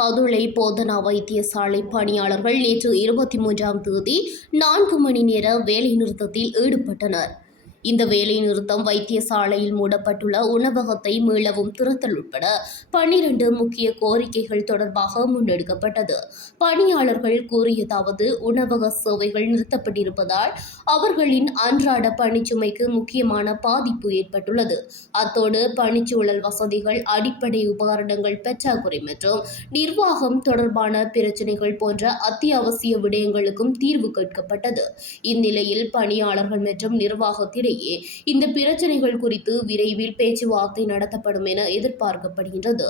பதுளை போதனா வைத்தியசாலை பணியாளர்கள் நேற்று 23ஆம் தேதி 4 மணி நேர வேலைநிறுத்தத்தில் ஈடுபட்டனர். இந்த வேலைநிறுத்தம் வைத்தியசாலையில் மூடப்பட்டுள்ள உணவகத்தை மீளவும் திறத்தல் உட்பட 12 முக்கிய கோரிக்கைகள் தொடர்பாக முன்னெடுக்கப்பட்டது. பணியாளர்கள் கூறியதாவது, உணவக சேவைகள் நிறுத்தப்பட்டிருப்பதால் அவர்களின் அன்றாட பணிச்சுமைக்கு முக்கியமான பாதிப்பு ஏற்பட்டுள்ளது. அத்தோடு பணிச்சூழல் வசதிகள், அடிப்படை உபகரணங்கள் பற்றாக்குறை மற்றும் நிர்வாகம் தொடர்பான பிரச்சினைகள் போன்ற அத்தியாவசிய விடயங்களுக்கும் தீர்வு கேட்கப்பட்டது. இந்நிலையில் பணியாளர்கள் மற்றும் நிர்வாகத்திடையே இந்த பிரச்சினைகள் குறித்து விரைவில் பேச்சுவார்த்தை நடத்தப்படும் என எதிர்பார்க்கப்படுகின்றது.